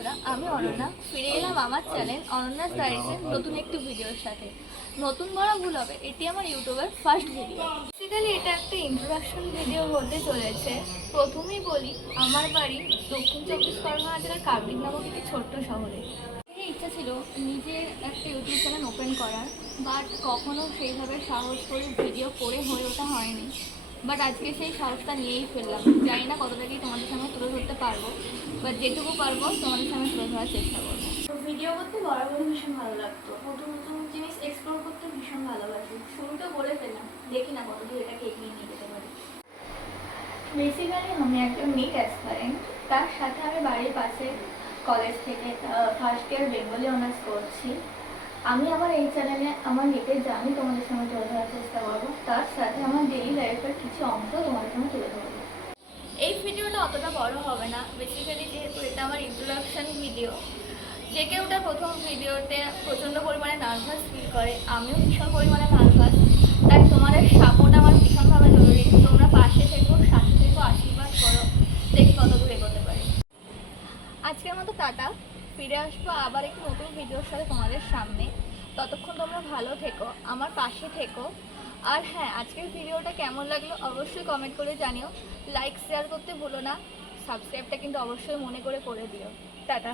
বন্ধুরা, আমি অনন্যা ফিরে এলাম আমার চ্যানেল অনন্যাস ডায়েরিজের নতুন একটি ভিডিওর সাথে। নতুন বলা ভুল হবে, এটি আমার ইউটিউবের ফার্স্ট ভিডিও। বেসিক্যালি এটা একটা ইন্ট্রোডাকশন ভিডিও হতে চলেছে। প্রথমেই বলি, আমার বাড়ি দক্ষিণ চব্বিশ পরগনা জেলার কার্তিক নামক একটি ছোট্ট শহরে। ইচ্ছা ছিল নিজে একটা ইউটিউব চ্যানেল ওপেন করার, বাট কখনো সেইভাবে সাহস করে ভিডিও করে হয়ে ওঠা হয়নি। বাট আজকে সেই সাহসটা নিয়েই ফেললাম। জানি না কতটাই তোমাদের সামনে তুলে ধরতে পারবো, বাট যেটুকু পারবো তোমাদের সামনে তুলে ধরার চেষ্টা করবো। তো ভিডিও করতে বরাবরই ভীষণ ভালো লাগতো, নতুন নতুন জিনিস এক্সপ্লোর করতে ভীষণ ভালোবাসি। শুরুটা করে ফেললাম, দেখি না কতদূর এটাকে এগিয়ে নিয়ে যেতে পারি। বেসিক্যালি আমি একজন নিট অ্যাসপারেন্ট, তার সাথে আমি বাড়ির পাশে কলেজ থেকে ফার্স্ট ইয়ার বেঙ্গলি অনার্স করছি। আমি আমার এই চ্যানেলে আমার নিটের জার্নি তোমাদের সঙ্গে তুলে ধরার চেষ্টা করবো, তার সাথে আমার ডেইলি লাইফের কিছু অংশ তোমাদের সঙ্গে তুলে ধরবো। এই ভিডিওটা অতটা বড় হবে না, বেসিক্যালি যেহেতু এটা আমার ইন্ট্রোডাকশন ভিডিও। যে কেউ ওটা প্রথম ভিডিওতে প্রচণ্ড পরিমাণে নার্ভাস ফিল করে, আমিও ভীষণ পরিমাণে নার্ভাস। তাই তোমাদের সাপোর্ট আমার ভীষণভাবে জরুরি। তোমরা পাশে থেকো, সাথে থেকো, আশীর্বাদ করো, দেখি কত দূর এগোতে পারি। আজকের মতো টাটা, ফিরে আসবো আবার একটি নতুন ভিডিওর সাথে তোমাদের সামনে। ততক্ষণ তোমরা ভালো থেকো, আমার পাশে থেকো। আর হ্যাঁ, আজকের ভিডিওটা কেমন লাগলো অবশ্যই কমেন্ট করে জানিও। লাইক শেয়ার করতে ভুলো না, সাবস্ক্রাইবটা কিন্তু অবশ্যই মনে করে দিও। টাটা।